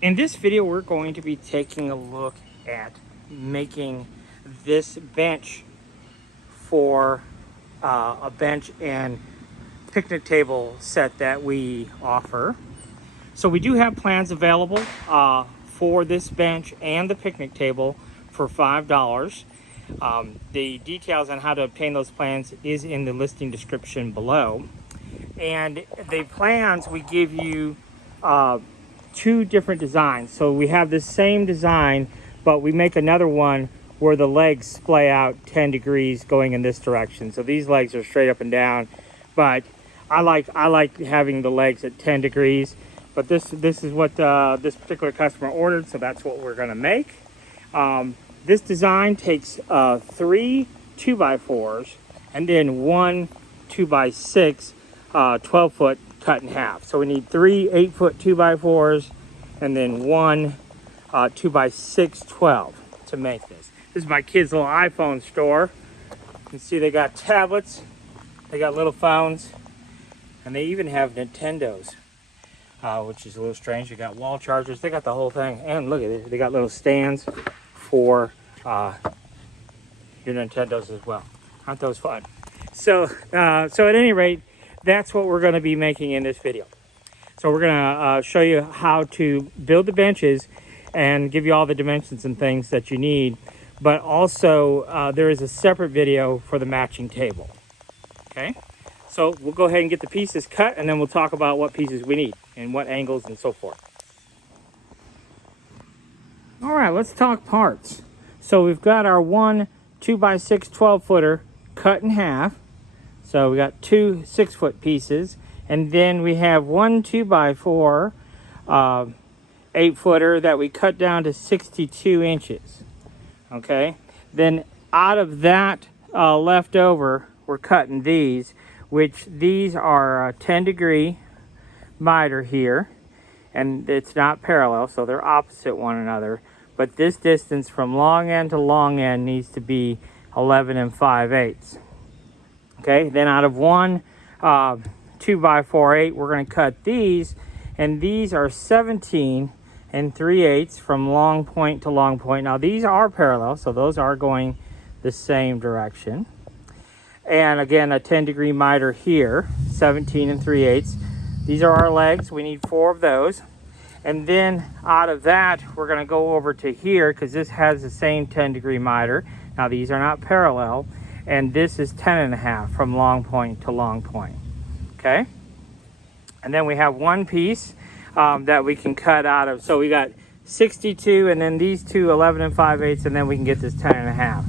In this video, we're going to be taking a look at making this bench for a bench and picnic table set that we offer. So we do have plans available for this bench and the picnic table for $5. The details on how to obtain those plans is in the listing description below. And the plans, we give you two different designs. So we have the same design, but we make another one where the legs splay out 10 degrees going in this direction. So these legs are straight up and down, but I like having the legs at 10 degrees. But this is what this particular customer ordered, so that's what we're gonna make. This design takes 3 2x4s and then one 2x6 12-foot cut in half. So we need 3 8-foot 2x4s and then one 2x6 12 to make this. This is my kids' little iPhone store. You can see they got tablets, they got little phones, and they even have Nintendos, which is a little strange. They got wall chargers, they got the whole thing. And look at it, they got little stands for your Nintendos as well. Aren't those fun? So at any rate, that's what we're going to be making in this video. So we're going to show you how to build the benches and give you all the dimensions and things that you need. But also there is a separate video for the matching table. Okay, so we'll go ahead and get the pieces cut, and then we'll talk about what pieces we need and what angles and so forth. All right, let's talk parts. So we've got our one 2x6 12-footer cut in half. So we got 2 6-foot pieces, and then we have one 2x4 8-footer that we cut down to 62 inches. Okay, then out of that left over, we're cutting these, which these are 10-degree miter here, and it's not parallel, so they're opposite one another. But this distance from long end to long end needs to be 11 5/8. Okay, then out of one 2x4 8, we're going to cut these, and these are 17 3/8 from long point to long point. Now these are parallel, so those are going the same direction. And again, a 10-degree miter here, 17 3/8. These are our legs. We need 4 of those. And then out of that, we're going to go over to here because this has the same 10-degree miter. Now these are not parallel, and this is 10 1/2 from long point to long point. Okay, and then we have one piece that we can cut out of. So we got 62, and then these two 11 5/8, and then we can get this 10 1/2.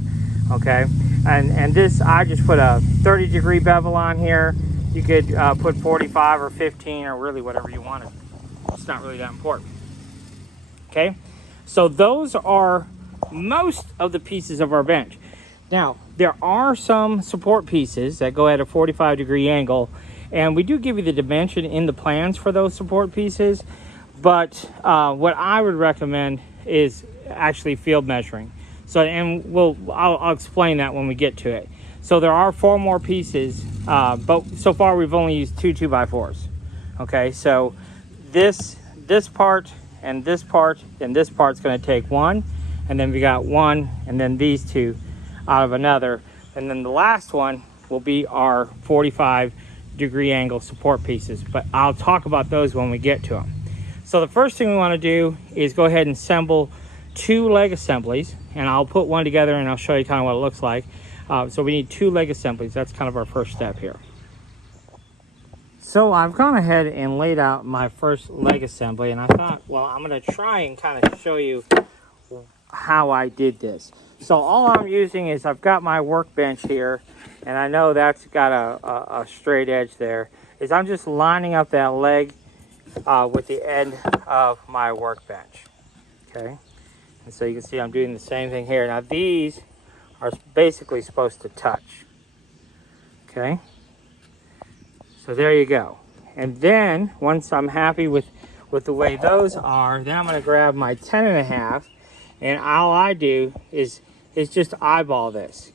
Okay, and this, I just put a 30-degree bevel on here. You could put 45 or 15 or really whatever you wanted. It's not really that important. Okay, so those are most of the pieces of our bench. Now, there are some support pieces that go at a 45-degree angle, and we do give you the dimension in the plans for those support pieces, but what I would recommend is actually field measuring. So, and I'll explain that when we get to it. So there are 4 more pieces, but so far we've only used 2 2x4s. Okay, so this part and this part and this part's going to take 1, and then we got 1, and then these 2 out of another, and then the last one will be our 45-degree angle support pieces, but I'll talk about those when we get to them. So the first thing we want to do is go ahead and assemble 2 leg assemblies, and I'll put one together and I'll show you kind of what it looks like. So we need 2 leg assemblies. That's kind of our first step here. So I've gone ahead and laid out my first leg assembly, and I thought, well, I'm going to try and kind of show you how I did this. So all I'm using is, I've got my workbench here, and I know that's got a straight edge there, is I'm just lining up that leg with the end of my workbench. Okay, and so you can see I'm doing the same thing here. Now these are basically supposed to touch. Okay, so there you go. And then once I'm happy with the way those are, then I'm going to grab my 10 1/2, and all I do is just eyeball this.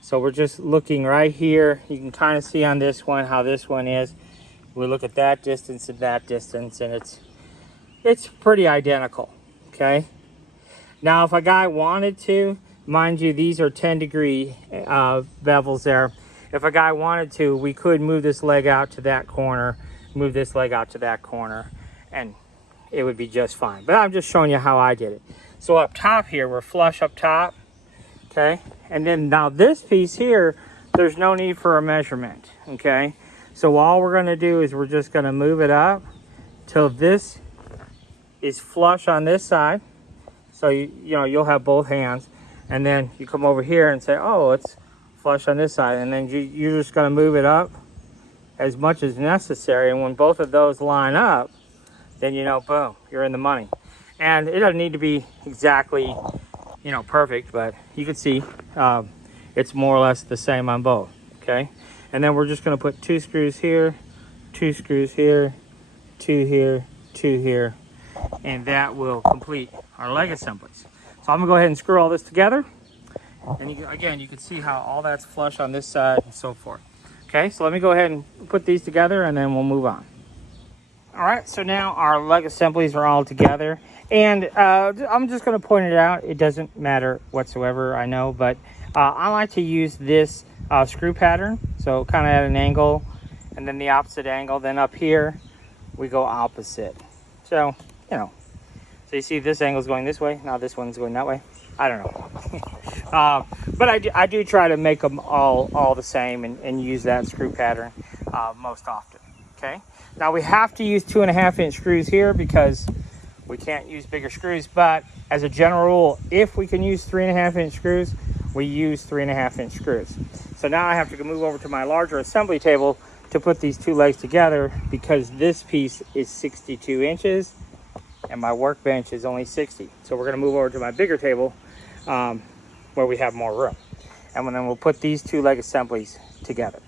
So we're just looking right here. You can kind of see on this one how this one is. We look at that distance and that distance, and it's it's pretty identical, okay? Now, if a guy wanted to, mind you, these are 10-degree bevels there. If a guy wanted to, we could move this leg out to that corner, move this leg out to that corner, and it would be just fine. But I'm just showing you how I did it. So up top here, we're flush up top, okay? And then now this piece here, there's no need for a measurement, okay? So all we're gonna do is we're just gonna move it up till this is flush on this side. So you know, you'll have both hands. And then you come over here and say, oh, it's flush on this side. And then you're just gonna move it up as much as necessary. And when both of those line up, then you know, boom, you're in the money. And it doesn't need to be exactly, you know, perfect, but you can see it's more or less the same on both, okay? And then we're just gonna put 2 screws here, 2 screws here, 2 here, 2 here, and that will complete our leg assemblies. So I'm gonna go ahead and screw all this together. And again, you can see how all that's flush on this side and so forth. Okay, so let me go ahead and put these together and then we'll move on. All right, so now our leg assemblies are all together. And I'm just gonna point it out. It doesn't matter whatsoever, I know, but I like to use this screw pattern. So kind of at an angle and then the opposite angle. Then up here, we go opposite. So, you know, so you see this angle's going this way. Now this one's going that way. I don't know. But I do try to make them all the same and use that screw pattern most often, okay? Now we have to use 2.5-inch screws here because we can't use bigger screws, but as a general rule, if we can use 3.5-inch screws, we use 3.5-inch screws. So now I have to move over to my larger assembly table to put these two legs together because this piece is 62 inches and my workbench is only 60. So we're gonna move over to my bigger table where we have more room. And then we'll put these two leg assemblies together.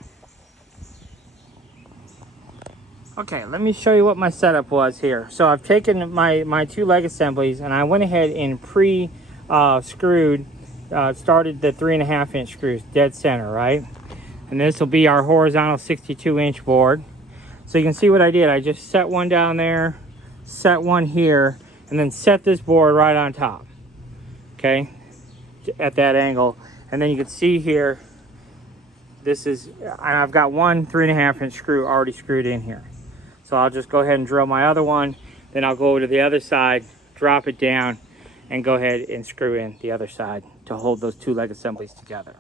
Okay, let me show you what my setup was here. So I've taken my two leg assemblies and I went ahead and screwed, started the 3.5-inch screws dead center, right? And this will be our horizontal 62-inch board. So you can see what I did. I just set one down there, set one here, and then set this board right on top, okay, at that angle. And then you can see here, this is, I've got one 3.5-inch screw already screwed in here. So I'll just go ahead and drill my other one, then I'll go over to the other side, drop it down, and go ahead and screw in the other side to hold those two leg assemblies together.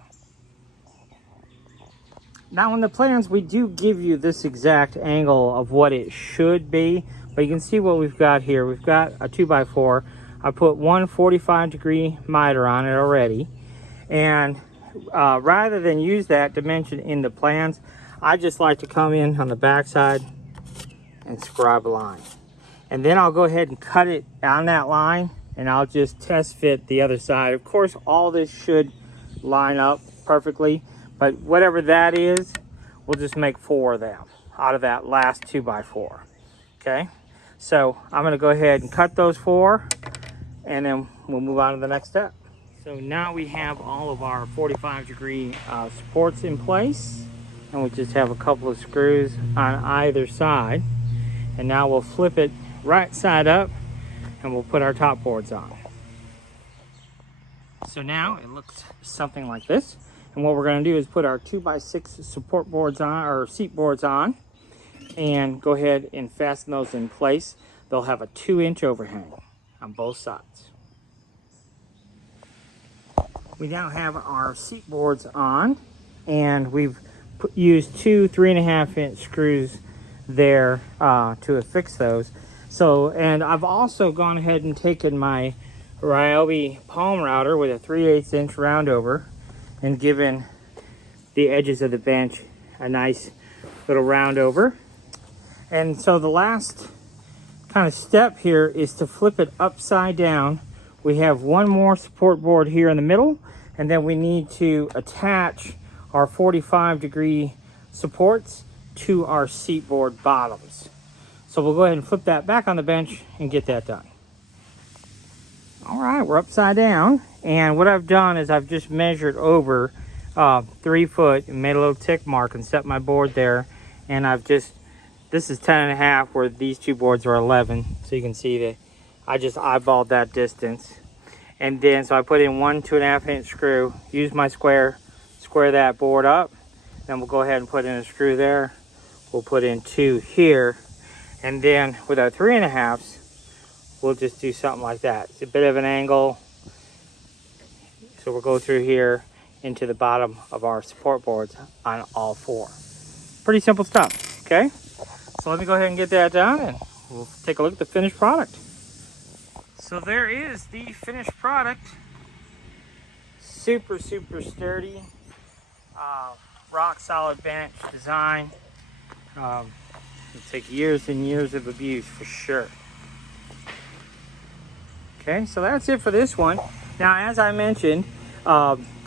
Now in the plans, we do give you this exact angle of what it should be, but you can see what we've got here. We've got a 2x4. I put one 45-degree miter on it already. And rather than use that dimension in the plans, I just like to come in on the back side and scribe a line. And then I'll go ahead and cut it on that line and I'll just test fit the other side. Of course, all this should line up perfectly, but whatever that is, we'll just make 4 of them out of that last 2x4, okay? So I'm gonna go ahead and cut those 4 and then we'll move on to the next step. So now we have all of our 45-degree supports in place, and we just have a couple of screws on either side. And now we'll flip it right side up and we'll put our top boards on. So now it looks something like this. And what we're gonna do is put our 2x6 support boards on, or seat boards on, and go ahead and fasten those in place. They'll have a 2-inch overhang on both sides. We now have our seat boards on, and we've used 2 3.5-inch screws there to affix those. So, and I've also gone ahead and taken my Ryobi palm router with a 3/8-inch round over and given the edges of the bench a nice little round over. And so the last kind of step here is to flip it upside down. We have one more support board here in the middle, and then we need to attach our 45-degree supports to our seat board bottoms. So we'll go ahead and flip that back on the bench and get that done. All right, we're upside down, and what I've done is I've just measured over 3 foot and made a little tick mark and set my board there, and I've just this is 10.5, where these two boards are 11. So you can see that I just eyeballed that distance. And then, so I put in one 2.5 inch screw, use my square that board up. Then we'll go ahead and put in a screw there. We'll put in 2 here. And then with our 3.5s, we'll just do something like that. It's a bit of an angle. So we'll go through here into the bottom of our support boards on all 4. Pretty simple stuff, okay? So let me go ahead and get that done and we'll take a look at the finished product. So there is the finished product. Super, super sturdy. Rock solid bench design. It'll take years and years of abuse for sure. Okay, so that's it for this one. Now, as I mentioned,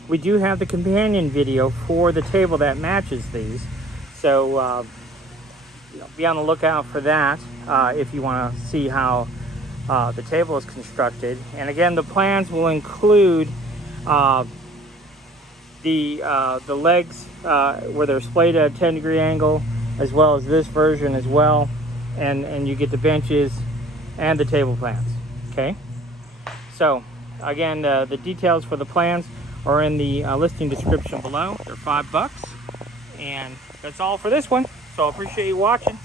we do have the companion video for the table that matches these. So be on the lookout for that if you want to see how the table is constructed. And again, the plans will include the legs where they're splayed at a 10-degree angle, as well as this version as well. And you get the benches and the table plans, okay? So again, the details for the plans are in the listing description below. They're $5, and that's all for this one. So I appreciate you watching.